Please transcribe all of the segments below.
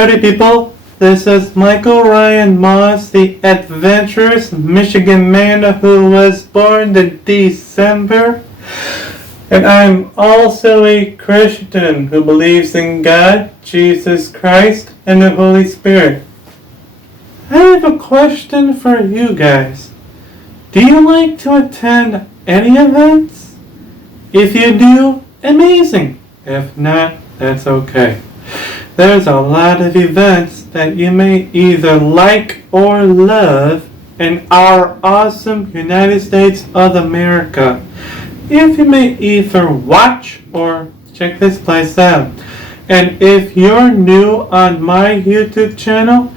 Howdy people, this is Michael Ryan Moss, the adventurous Michigan man who was born in December. And I'm also a Christian who believes in God, Jesus Christ, and the Holy Spirit. I have a question for you guys. Do you like to attend any events? If you do, amazing. If not, that's okay. There's a lot of events that you may either like or love in our awesome United States of America. If you may either watch or check this place out. And if you're new on my YouTube channel,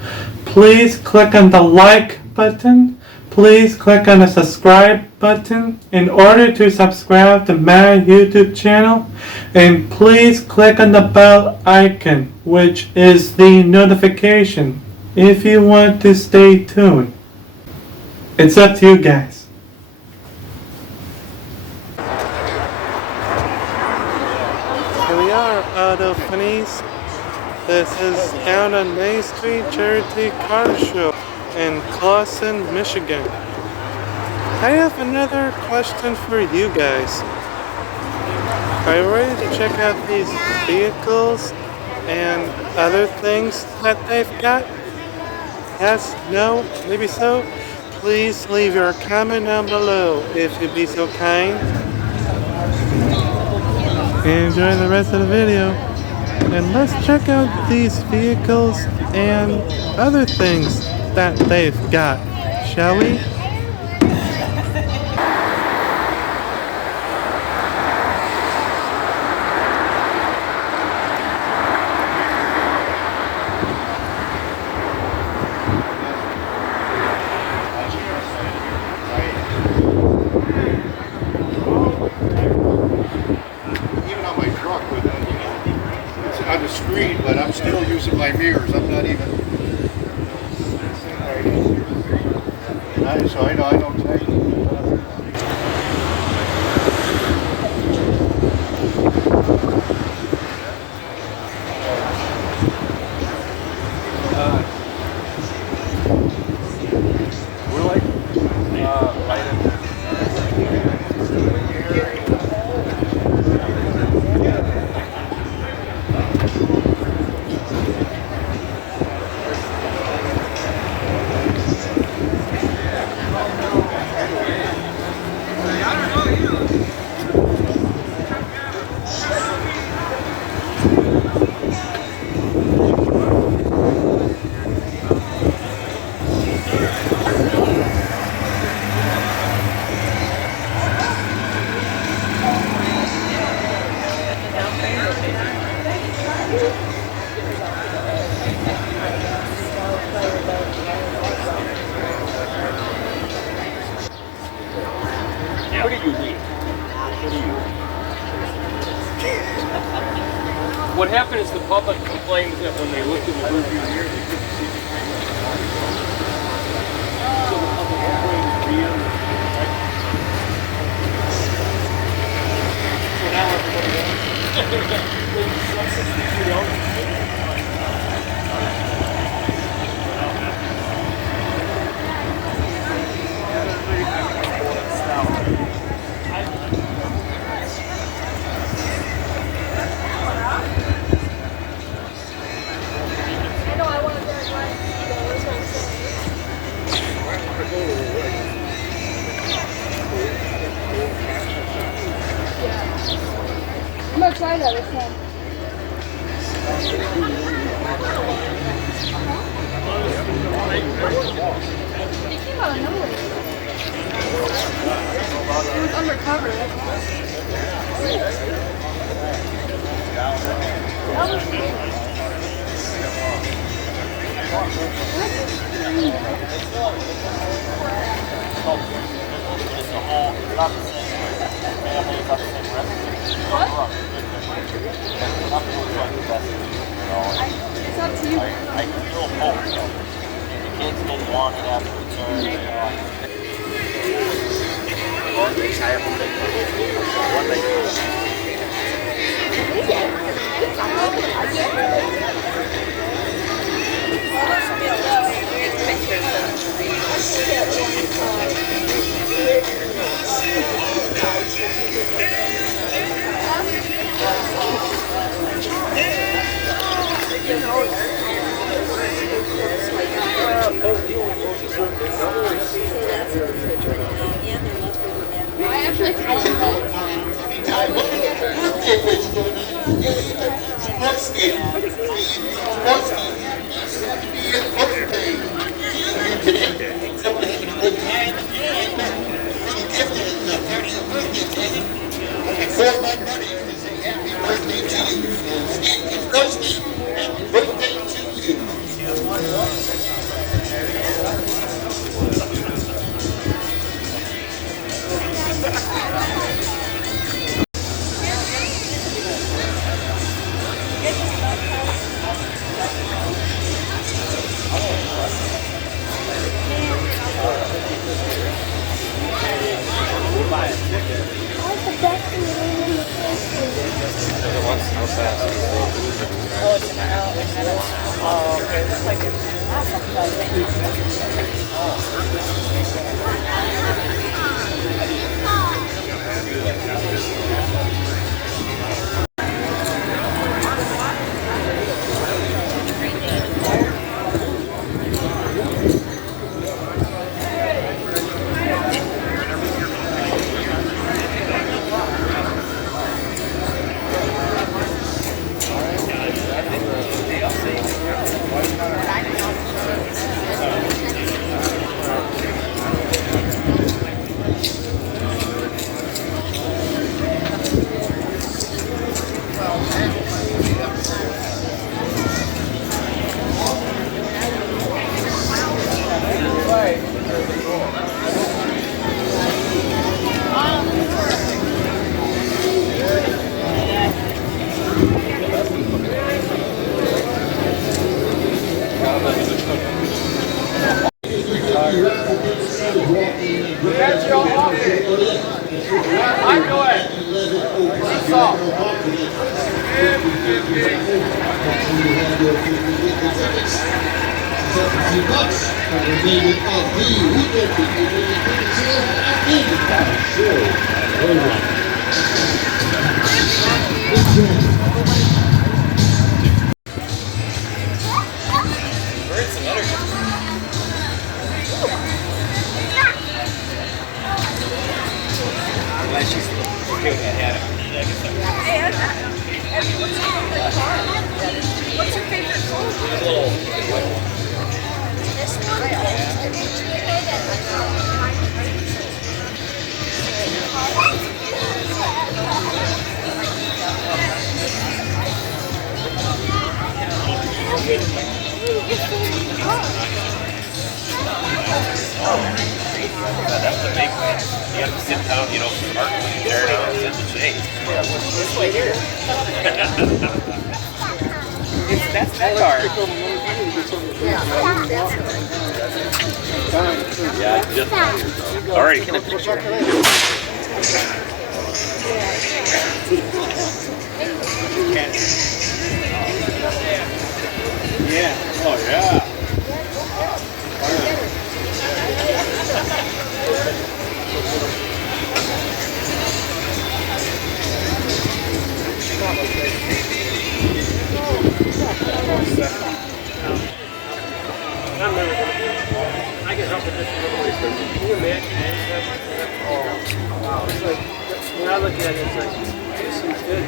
please click on the like button. Please click on the subscribe button in order to subscribe to my YouTube channel. And please click on the bell icon, which is the notification, if you want to stay tuned. It's up to you guys. Here we are, Auto Funnies. This is down on Main Street Charity Car Show in Clawson, Michigan. I have another question for you guys. Are you ready to check out these vehicles and other things that they've got? Yes? No? Maybe so? Please leave your comment down below if you'd be so kind. Enjoy the rest of the video. And let's check out these vehicles and other things that they've got, shall we? Even on my truck, it's on the screen, but I'm still using my mirrors. I'm not even. So I don't take. We're like right in. What do you mean? What happened is the public complained that when they looked in the rearview mirror, they couldn't see the train. So the public complained via. So now everybody knows. I'm gonna try that this time. It came out of nowhere. It was undercover. What? It's up to you. I feel hope. The kids didn't want it after return. What's your favorite song? This That was a big one. You have to sit down, you know, park when you tear it out and set the shade. This way here. That's that car. Yeah, just all right. Can I picture? Yeah. Oh yeah. I can help with this a little bit. Can you imagine that? Oh, wow. It's like, when I look at it, it's like, this seems good.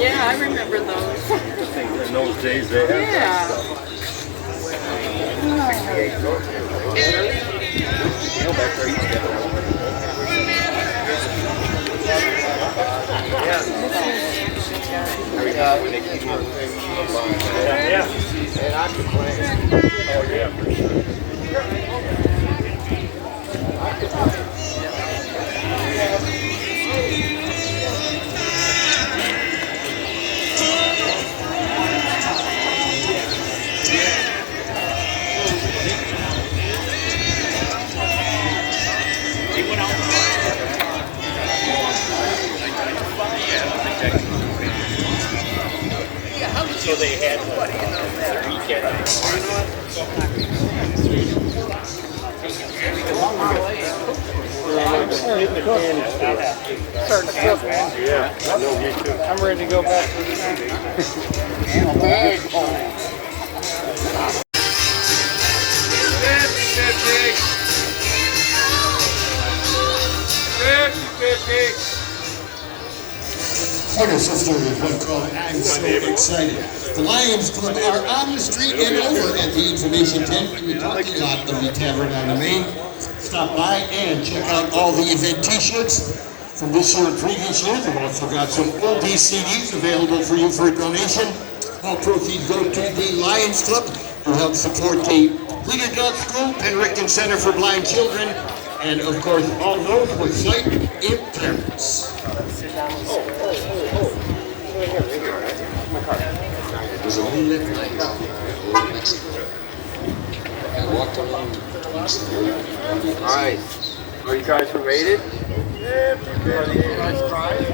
Yeah, I remember those. In those days, they had that stuff. Back there, each yeah. And I could play. Oh yeah, for sure. So they had weekend. Starting to cook. Yeah, I know, me too. I'm ready to go back to the city. Older sister is one called I'm So Excited. The Lions Club are on the street and over at the information tent in the parking lot of the Tavern on the Main. Stop by and check out all the event t-shirts from this year and previous years. We've also got some oldie CDs available for you for a donation. All proceeds go to the Lions Club to help support the Leader Dog School, Penricton Center for Blind Children, and of course all those with sight impairments. It was a moonlit night in old Mexico. I walked along towards the old. Alright. Are you guys related? Yeah, are you guys tried?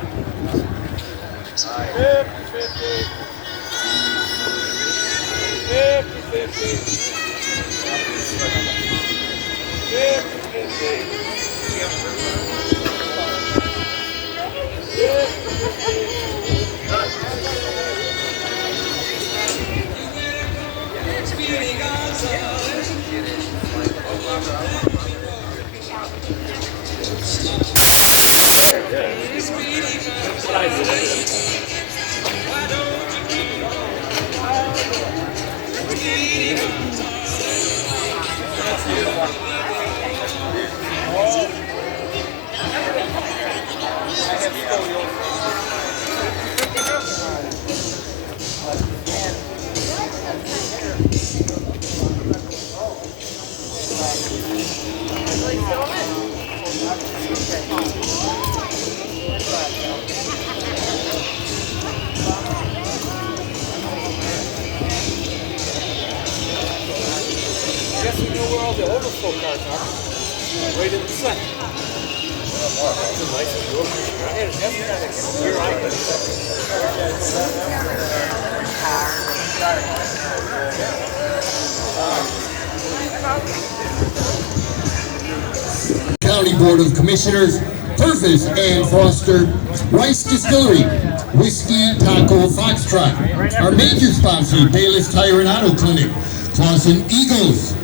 Guess we know where all the overflow cars are. Right in the center. That's a nice grocery store. Here I County Board of Commissioners, Purvis and Foster, Rice Distillery, Whiskey Taco Foxtrot. Our major sponsor, Bayless Tire and Auto Clinic, Clawson Eagles,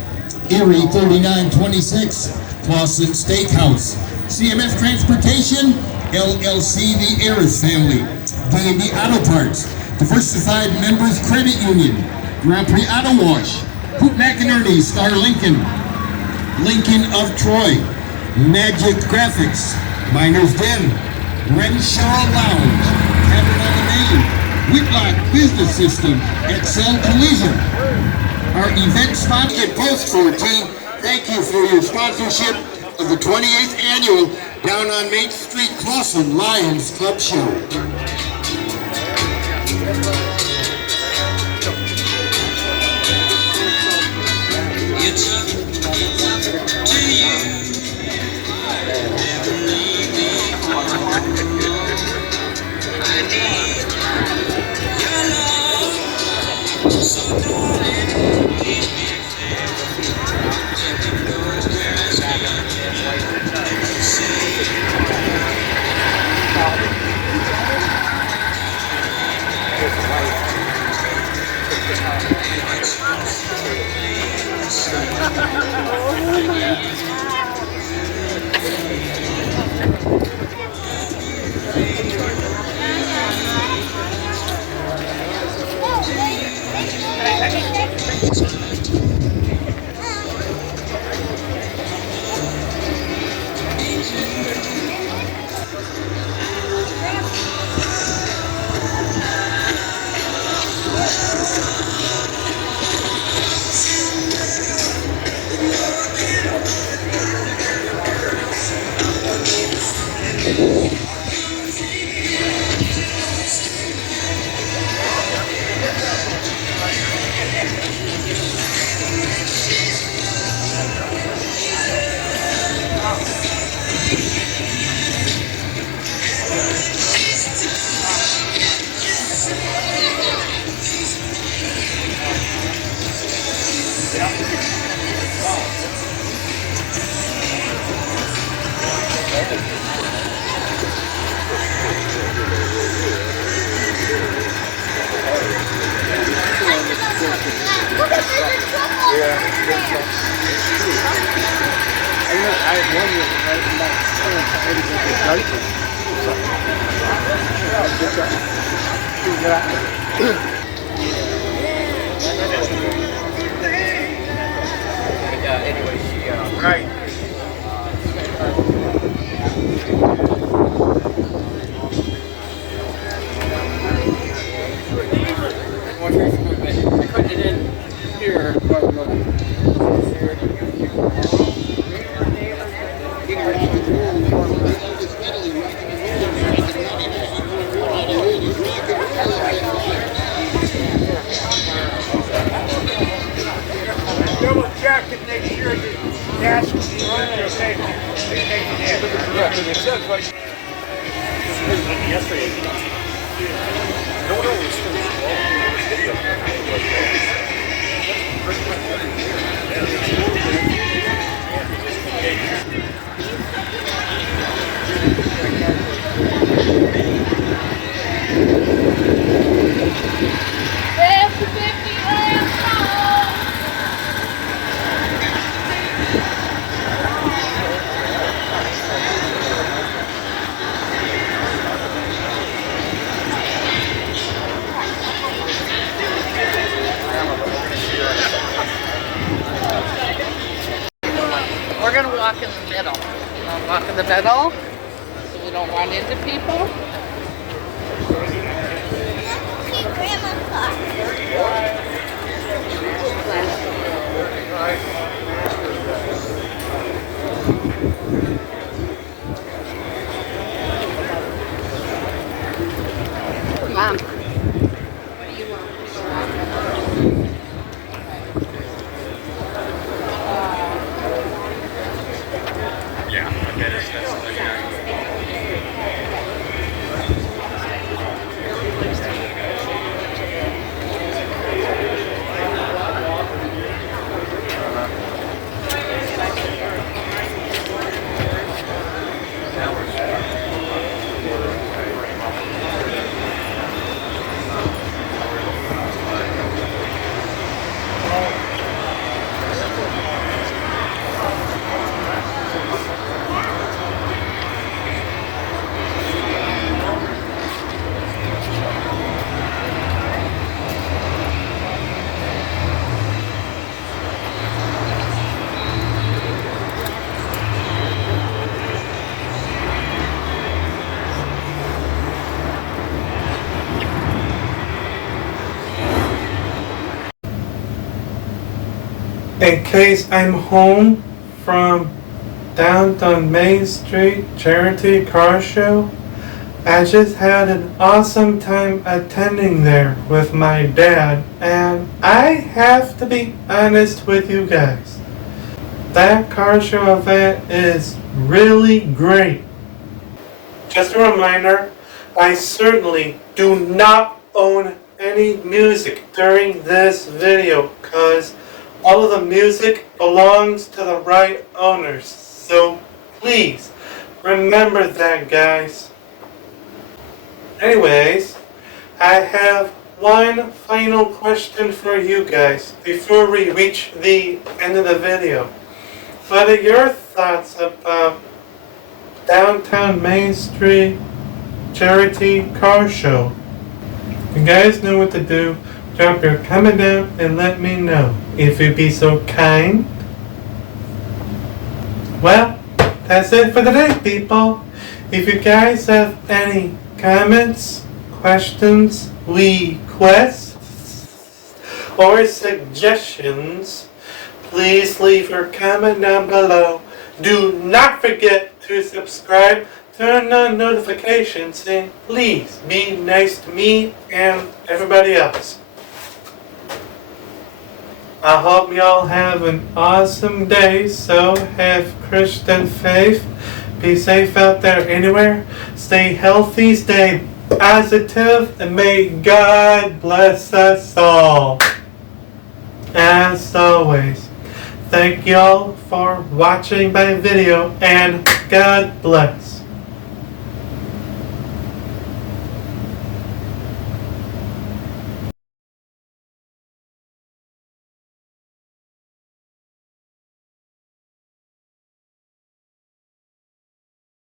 Erie 3926, Clawson Steakhouse, CMS Transportation, LLC The Ayers Family, D&D Auto Parts, Diversified Members Credit Union, Grand Prix Auto Wash, Hoop McInerney, Star Lincoln, Lincoln of Troy, Magic Graphics, Miners Den, Renshaw Lounge, Tavern on the Main, Whitlock Business System, Excel Collision. Our event sponsor, Post 14, thank you for your sponsorship of the 28th annual Down on Main Street Clawson Lions Club Show. It's up to you. Never leave me alone. I need your love, so darling, keep me fair. Heaven knows where I stand. Say Anyway, right. I put it in here. Double check and make sure the gas is okay. Yesterday. No, it's We're gonna walk in the middle. You wanna walk in the middle so we don't run into people. Grandma's car. Mom. In case I'm home from downtown Main Street charity car show, I just had an awesome time attending there with my dad, and I have to be honest with you guys. That car show event is really great. Just a reminder, I certainly do not own any music during this video because all of the music belongs to the right owners. So please remember that, guys. Anyways, I have one final question for you guys before we reach the end of the video. What are your thoughts about downtown Main Street charity car show? You guys know what to do. Drop your comment down and let me know if you'd be so kind. Well, that's it for today, people. If you guys have any comments, questions, requests, or suggestions, please leave your comment down below. Do not forget to subscribe, turn on notifications, and please be nice to me and everybody else. I hope y'all have an awesome day, so have Christian faith. Be safe out there anywhere. Stay healthy, stay positive, and may God bless us all. As always, thank y'all for watching my video, and God bless.